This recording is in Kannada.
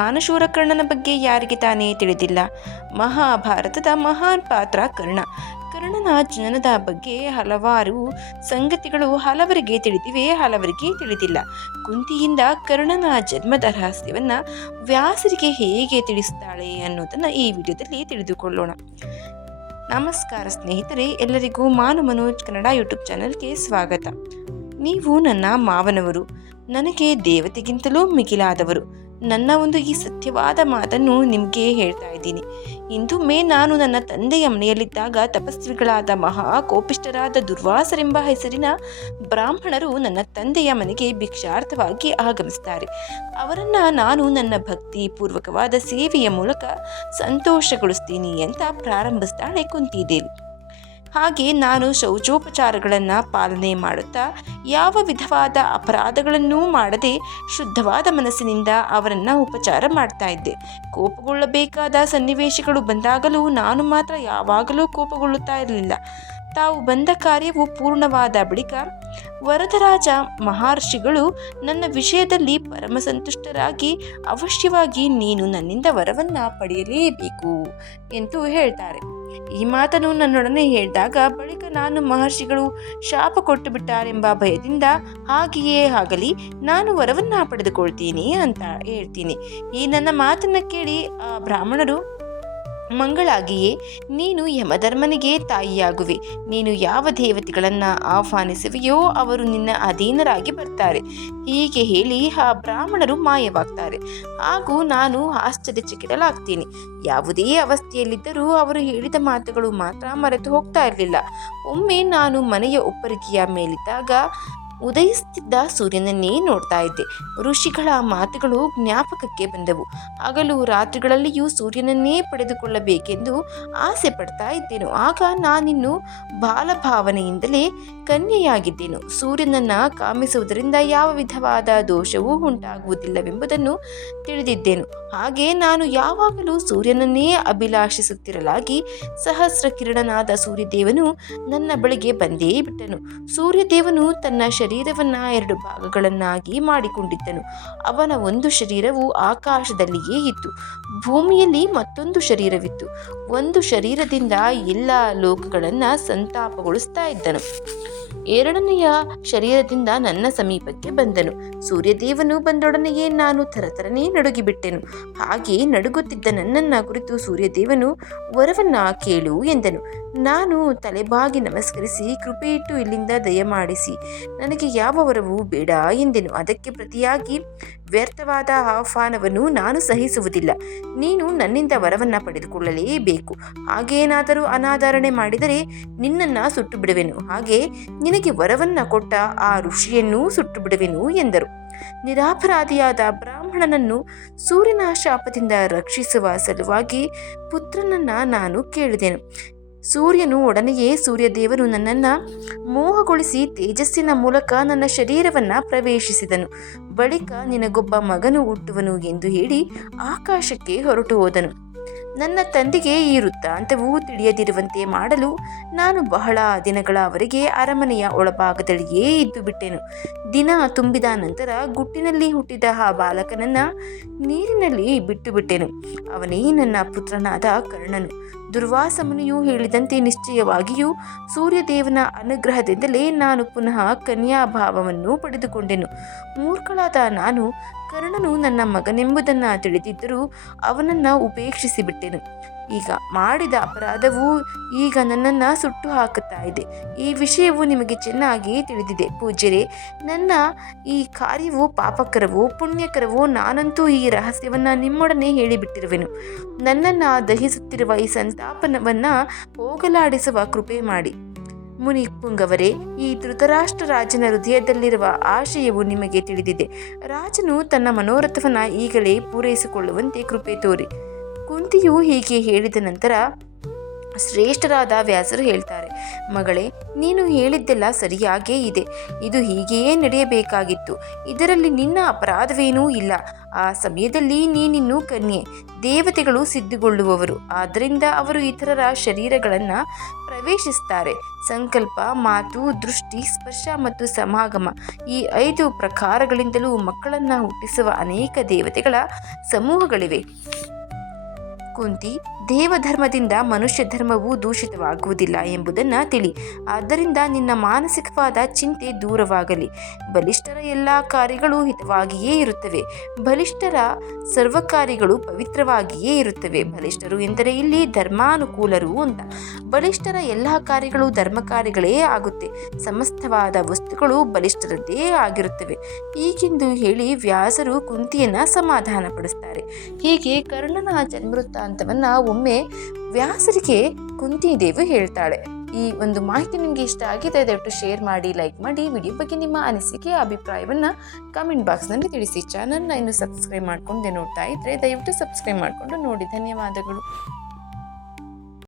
ದಾನಶೂರ ಕರ್ಣನ ಬಗ್ಗೆ ಯಾರಿಗೆ ತಾನೇ ತಿಳಿದಿಲ್ಲ? ಮಹಾಭಾರತದ ಮಹಾನ್ ಪಾತ್ರ ಕರ್ಣ. ಕರ್ಣನ ಜನನದ ಬಗ್ಗೆ ಹಲವಾರು ಸಂಗತಿಗಳು ಹಲವರಿಗೆ ತಿಳಿದಿವೆ, ಹಲವರಿಗೆ ತಿಳಿದಿಲ್ಲ. ಕುಂತಿಯಿಂದ ಕರ್ಣನ ಜನ್ಮದ ರಹಸ್ಯವನ್ನು ವ್ಯಾಸರಿಗೆ ಹೇಗೆ ತಿಳಿಸುತ್ತಾಳೆ ಅನ್ನೋದನ್ನು ಈ ವಿಡಿಯೋದಲ್ಲಿ ತಿಳಿದುಕೊಳ್ಳೋಣ. ನಮಸ್ಕಾರ ಸ್ನೇಹಿತರೆ, ಎಲ್ಲರಿಗೂ ಮಾನು ಮನೋಜ್ ಕನ್ನಡ ಯೂಟ್ಯೂಬ್ ಚಾನಲ್ಗೆ ಸ್ವಾಗತ. ನೀವು ನನ್ನ ಮಾವನವರು. ನನಗೆ ದೇವತೆಗಿಂತಲೂ ಮಿಗಿಲಾದವರು. ನನ್ನ ಒಂದು ಈ ಸತ್ಯವಾದ ಮಾತನ್ನು ನಿಮಗೆ ಹೇಳ್ತಾ ಇದ್ದೀನಿ. ಮೇ ನಾನು ನನ್ನ ತಂದೆಯ ಮನೆಯಲ್ಲಿದ್ದಾಗ ತಪಸ್ವಿಗಳಾದ ಮಹಾ ಕೋಪಿಷ್ಠರಾದ ದುರ್ವಾಸರೆಂಬ ಹೆಸರಿನ ಬ್ರಾಹ್ಮಣರು ನನ್ನ ತಂದೆಯ ಮನೆಗೆ ಭಿಕ್ಷಾರ್ಥವಾಗಿ ಆಗಮಿಸ್ತಾರೆ. ಅವರನ್ನು ನಾನು ನನ್ನ ಭಕ್ತಿ ಪೂರ್ವಕವಾದ ಸೇವೆಯ ಮೂಲಕ ಸಂತೋಷಗೊಳಿಸ್ತೀನಿ ಅಂತ ಪ್ರಾರಂಭಿಸ್ತಾಳೆ ಕುಂತಿದೇವಿ. ಹಾಗೆ ನಾನು ಶೌಚೋಪಚಾರಗಳನ್ನು ಪಾಲನೆ ಮಾಡುತ್ತಾ, ಯಾವ ವಿಧವಾದ ಅಪರಾಧಗಳನ್ನೂ ಮಾಡದೆ ಶುದ್ಧವಾದ ಮನಸ್ಸಿನಿಂದ ಅವರನ್ನು ಉಪಚಾರ ಮಾಡ್ತಾ ಇದ್ದೆ. ಕೋಪಗೊಳ್ಳಬೇಕಾದ ಸನ್ನಿವೇಶಗಳು ಬಂದಾಗಲೂ ನಾನು ಮಾತ್ರ ಯಾವಾಗಲೂ ಕೋಪಗೊಳ್ಳುತ್ತಾ ಇರಲಿಲ್ಲ. ತಾವು ಬಂದ ಕಾರ್ಯವು ಪೂರ್ಣವಾದ ಬಳಿಕ ವರದರಾಜ ಮಹರ್ಷಿಗಳು ನನ್ನ ವಿಷಯದಲ್ಲಿ ಪರಮ ಸಂತುಷ್ಟರಾಗಿ ಅವಶ್ಯವಾಗಿ ನೀನು ನನ್ನಿಂದ ವರವನ್ನು ಪಡೆಯಲೇಬೇಕು ಎಂದು ಹೇಳ್ತಾರೆ. ಈ ಮಾತನ್ನು ನನ್ನೊಡನೆ ಹೇಳಿದಾಗ ಬಳಿಕ ನಾನು ಮಹರ್ಷಿಗಳು ಶಾಪ ಕೊಟ್ಟು ಬಿಟ್ಟಾರೆಂಬ ಭಯದಿಂದ ಹಾಗೆಯೇ ಆಗಲಿ, ನಾನು ವರವನ್ನ ಪಡೆದುಕೊಳ್ತೀನಿ ಅಂತ ಹೇಳ್ತೀನಿ. ಈ ನನ್ನ ಮಾತನ್ನ ಕೇಳಿ ಆ ಬ್ರಾಹ್ಮಣರು ಮಂಗಳಾಗಿಯೇ ನೀನು ಯಮಧರ್ಮನಿಗೆ ತಾಯಿಯಾಗುವೆ. ನೀನು ಯಾವ ದೇವತೆಗಳನ್ನು ಆಹ್ವಾನಿಸುವೆಯೋ ಅವರು ನಿನ್ನ ಅಧೀನರಾಗಿ ಬರ್ತಾರೆ. ಹೀಗೆ ಹೇಳಿ ಆ ಬ್ರಾಹ್ಮಣರು ಮಾಯವಾಗ್ತಾರೆ. ಹಾಗೂ ನಾನು ಆಶ್ಚರ್ಯಚಕಿತಲಾಗ್ತೀನಿ ಯಾವುದೇ ಅವಸ್ಥೆಯಲ್ಲಿದ್ದರೂ ಅವರು ಹೇಳಿದ ಮಾತುಗಳು ಮಾತ್ರ ಮರೆತು ಹೋಗ್ತಾ ಇರಲಿಲ್ಲ. ಒಮ್ಮೆ ನಾನು ಮನೆಯ ಒಬ್ಬರಿಗೆಯ ಮೇಲಿದ್ದಾಗ ಉದಯಿಸುತ್ತಿದ್ದ ಸೂರ್ಯನನ್ನೇ ನೋಡ್ತಾ ಇದ್ದೆ. ಋಷಿಗಳ ಮಾತುಗಳು ಜ್ಞಾಪಕಕ್ಕೆ ಬಂದವು. ಹಗಲು ರಾತ್ರಿಗಳಲ್ಲಿಯೂ ಸೂರ್ಯನನ್ನೇ ಪಡೆದುಕೊಳ್ಳಬೇಕೆಂದು ಆಸೆ ಪಡ್ತಾ ಇದ್ದೆನು. ಆಗ ನಾನಿನ್ನು ಬಾಲಭಾವನೆಯಿಂದಲೇ ಕನ್ಯೆಯಾಗಿದ್ದೆನು. ಸೂರ್ಯನನ್ನ ಕಾಮಿಸುವುದರಿಂದ ಯಾವ ವಿಧವಾದ ದೋಷವೂ ಉಂಟಾಗುವುದಿಲ್ಲವೆಂಬುದನ್ನು ತಿಳಿದಿದ್ದೆನು. ಹಾಗೆ ನಾನು ಯಾವಾಗಲೂ ಸೂರ್ಯನನ್ನೇ ಅಭಿಲಾಷಿಸುತ್ತಿರಲಾಗಿ ಸಹಸ್ರ ಕಿರಣನಾದ ಸೂರ್ಯದೇವನು ನನ್ನ ಬಳಿಗೆ ಬಂದೇ ಬಿಟ್ಟನು. ಸೂರ್ಯದೇವನು ತನ್ನ ಶರೀರವನ್ನ ಎರಡು ಭಾಗಗಳನ್ನಾಗಿ ಮಾಡಿಕೊಂಡಿದ್ದನು. ಅವನ ಒಂದು ಶರೀರವು ಆಕಾಶದಲ್ಲಿಯೇ ಇತ್ತು. ಭೂಮಿಯಲ್ಲಿ ಮತ್ತೊಂದು ಶರೀರವಿತ್ತು. ಒಂದು ಶರೀರದಿಂದ ಎಲ್ಲ ಲೋಕಗಳನ್ನು ಸಂತಾಪಗೊಳಿಸ್ತಾ ಇದ್ದನು. ಎರಡನೆಯ ಶರೀರದಿಂದ ನನ್ನ ಸಮೀಪಕ್ಕೆ ಬಂದನು. ಸೂರ್ಯದೇವನು ಬಂದೊಡನೆಯೇ ನಾನು ಥರಥರನೇ ನಡುಗಿಬಿಟ್ಟೆನು. ಹಾಗೆ ನಡುಗುತ್ತಿದ್ದ ನನ್ನನ್ನು ಕುರಿತು ಸೂರ್ಯದೇವನು ವರವನ್ನ ಕೇಳು ಎಂದನು. ನಾನು ತಲೆಬಾಗಿ ನಮಸ್ಕರಿಸಿ, ಕೃಪೆಯಿಟ್ಟು ಇಲ್ಲಿಂದ ದಯಮಾಡಿಸಿ ನನಗೆ ಯಾವ ವರವೂ ಬೇಡ. ಎಂದೆನು ಅದಕ್ಕೆ ಪ್ರತಿಯಾಗಿ ವ್ಯರ್ಥವಾದ ಆಹ್ವಾನವನ್ನು ನಾನು ಸಹಿಸುವುದಿಲ್ಲ. ನೀನು ನನ್ನಿಂದ ವರವನ್ನು ಪಡೆದುಕೊಳ್ಳಲೇಬೇಕು. ಹಾಗೇನಾದರೂ ಅನಾದರಣೆ ಮಾಡಿದರೆ ನಿನ್ನನ್ನು ಸುಟ್ಟು ಬಿಡುವೆನು ಹಾಗೆ ನಿನಗೆ ವರವನ್ನು ಕೊಟ್ಟ ಆ ಋಷಿಯನ್ನೂ ಸುಟ್ಟು ಬಿಡುವೆನು ಎಂದರು. ನಿರಾಪರಾಧಿಯಾದ ಬ್ರಾಹ್ಮಣನನ್ನು ಸೂರ್ಯನ ಶಾಪದಿಂದ ರಕ್ಷಿಸುವ ಸಲುವಾಗಿ ಪುತ್ರನನ್ನು ನಾನು ಕೇಳಿದೆನು. ಸೂರ್ಯನು ಒಡನೆಯೇ ಸೂರ್ಯದೇವನು ನನ್ನನ್ನು ಮೋಹಗೊಳಿಸಿ ತೇಜಸ್ಸಿನ ಮೂಲಕ ನನ್ನ ಶರೀರವನ್ನು ಪ್ರವೇಶಿಸಿದನು. ಬಳಿಕ ನಿನಗೊಬ್ಬ ಮಗನು ಹುಟ್ಟುವನು ಎಂದು ಹೇಳಿ ಆಕಾಶಕ್ಕೆ ಹೊರಟು ಹೋದನು. ನನ್ನ ತಂದೆಗೆ ಈ ವೃತ್ತಾಂತವೂ ತಿಳಿಯದಿರುವಂತೆ ಮಾಡಲು ನಾನು ಬಹಳ ದಿನಗಳವರೆಗೆ ಅರಮನೆಯ ಒಳಭಾಗದಲ್ಲಿಯೇ ಇದ್ದು ಬಿಟ್ಟೆನು. ದಿನ ತುಂಬಿದ ನಂತರ ಗುಟ್ಟಿನಲ್ಲಿ ಹುಟ್ಟಿದ ಆ ಬಾಲಕನನ್ನು ನೀರಿನಲ್ಲಿ ಬಿಟ್ಟು ಬಿಟ್ಟೆನು. ಅವನೇ ನನ್ನ ಪುತ್ರನಾದ ಕರ್ಣನು. ದುರ್ವಾಸ ಮುನಿಯು ಹೇಳಿದಂತೆ ನಿಶ್ಚಯವಾಗಿಯೂ ಸೂರ್ಯದೇವನ ಅನುಗ್ರಹದಿಂದಲೇ ನಾನು ಪುನಃ ಕನ್ಯಾಭಾವವನ್ನು ಪಡೆದುಕೊಂಡೆನು. ಮೂರ್ಖಳಾದ ನಾನು ಕರ್ಣನು ನನ್ನ ಮಗನೆಂಬುದನ್ನು ತಿಳಿದಿದ್ದರೂ ಅವನನ್ನು ಉಪೇಕ್ಷಿಸಿ ಬಿಟ್ಟೆನು ಈಗ ಮಾಡಿದ ಅಪರಾಧವು ಈಗ ನನ್ನನ್ನು ಸುಟ್ಟು ಹಾಕುತ್ತಾ ಇದೆ. ಈ ವಿಷಯವು ನಿಮಗೆ ಚೆನ್ನಾಗಿ ತಿಳಿದಿದೆ ಪೂಜ್ಯರೇ. ನನ್ನ ಈ ಕಾರ್ಯವು ಪಾಪಕರವೋ, ಪುಣ್ಯಕರವೋ ನಾನಂತೂ ಈ ರಹಸ್ಯವನ್ನು ನಿಮ್ಮೊಡನೆ ಹೇಳಿಬಿಟ್ಟಿರುವೆನು. ನನ್ನನ್ನು ದಹಿಸುತ್ತಿರುವ ಈ ಸಂತಾಪನವನ್ನು ಹೋಗಲಾಡಿಸುವ ಕೃಪೆ ಮಾಡಿ. ಮುನಿ ಪುಂಗವರೇ ಈ ಧೃತರಾಷ್ಟ್ರ ರಾಜನ ಹೃದಯದಲ್ಲಿರುವ ಆಶಯವು ನಿಮಗೆ ತಿಳಿದಿದೆ. ರಾಜನು ತನ್ನ ಮನೋರಥವನ್ನು ಈಗಲೇ ಪೂರೈಸಿಕೊಳ್ಳುವಂತೆ ಕೃಪೆ ತೋರಿ. ಕುಂತಿಯು ಹೀಗೆ ಹೇಳಿದ ನಂತರ ಶ್ರೇಷ್ಠರಾದ ವ್ಯಾಸರು ಹೇಳ್ತಾರೆ. ಮಗಳೇ, ನೀನು ಹೇಳಿದ್ದೆಲ್ಲ ಸರಿಯಾಗೇ ಇದೆ. ಇದು ಹೀಗೆಯೇ ನಡೆಯಬೇಕಾಗಿತ್ತು. ಇದರಲ್ಲಿ ನಿನ್ನ ಅಪರಾಧವೇನೂ ಇಲ್ಲ. ಆ ಸಮಯದಲ್ಲಿ ನೀನಿನ್ನು ಕನ್ಯೆ. ದೇವತೆಗಳು ಸಿದ್ಧಗೊಳ್ಳುವವರು. ಆದ್ದರಿಂದ ಅವರು ಇತರರ ಶರೀರಗಳನ್ನು ಪ್ರವೇಶಿಸ್ತಾರೆ. ಸಂಕಲ್ಪ, ಮಾತು, ದೃಷ್ಟಿ, ಸ್ಪರ್ಶ ಮತ್ತು ಸಮಾಗಮ ಈ ಐದು ಪ್ರಕಾರಗಳಿಂದಲೂ ಮಕ್ಕಳನ್ನು ಹುಟ್ಟಿಸುವ ಅನೇಕ ದೇವತೆಗಳ ಸಮೂಹಗಳಿವೆ. ಕುಂತಿ ದೇವಧರ್ಮದಿಂದ ಮನುಷ್ಯ ಧರ್ಮವು ದೂಷಿತವಾಗುವುದಿಲ್ಲ ಎಂಬುದನ್ನು ತಿಳಿ. ಆದ್ದರಿಂದ ನಿನ್ನ ಮಾನಸಿಕವಾದ ಚಿಂತೆ ದೂರವಾಗಲಿ. ಬಲಿಷ್ಠರ ಎಲ್ಲ ಕಾರ್ಯಗಳು ಹಿತವಾಗಿಯೇ ಇರುತ್ತವೆ. ಬಲಿಷ್ಠರ ಸರ್ವ ಕಾರ್ಯಗಳು ಪವಿತ್ರವಾಗಿಯೇ ಇರುತ್ತವೆ. ಬಲಿಷ್ಠರು ಎಂದರೆ ಇಲ್ಲಿ ಧರ್ಮಾನುಕೂಲರು ಅಂತ. ಬಲಿಷ್ಠರ ಎಲ್ಲ ಕಾರ್ಯಗಳು ಧರ್ಮ ಕಾರ್ಯಗಳೇ ಆಗುತ್ತೆ. ಸಮಸ್ತವಾದ ವಸ್ತುಗಳು ಬಲಿಷ್ಠರದ್ದೇ ಆಗಿರುತ್ತವೆ. ಈಗೆಂದು ಹೇಳಿ ವ್ಯಾಸರು ಕುಂತಿಯನ್ನು ಸಮಾಧಾನಪಡಿಸ್ತಾರೆ. ಹೀಗೆ ಕರ್ಣನ ಜನ್ಮವೃತ್ತಾಂತವನ್ನು ಒಮ್ಮೆ ವ್ಯಾಸರಿಗೆ ಕುಂತಿದೇವಿ ಹೇಳ್ತಾಳೆ. ಈ ಒಂದು ಮಾಹಿತಿ ನಿಮಗೆ ಇಷ್ಟ ಆಗಿದೆ, ದಯವಿಟ್ಟು ಶೇರ್ ಮಾಡಿ ಲೈಕ್ ಮಾಡಿ. ವಿಡಿಯೋ ಬಗ್ಗೆ ನಿಮ್ಮ ಅನಿಸಿಕೆ, ಅಭಿಪ್ರಾಯವನ್ನು ಕಮೆಂಟ್ ಬಾಕ್ಸ್ನಲ್ಲಿ ತಿಳಿಸಿ. ಚಾನಲ್ನ ಇನ್ನು ಸಬ್ಸ್ಕ್ರೈಬ್ ಮಾಡ್ಕೊಂಡೆ ನೋಡ್ತಾ ಇದ್ದರೆ ದಯವಿಟ್ಟು ಸಬ್ಸ್ಕ್ರೈಬ್ ಮಾಡಿಕೊಂಡು ನೋಡಿ. ಧನ್ಯವಾದಗಳು.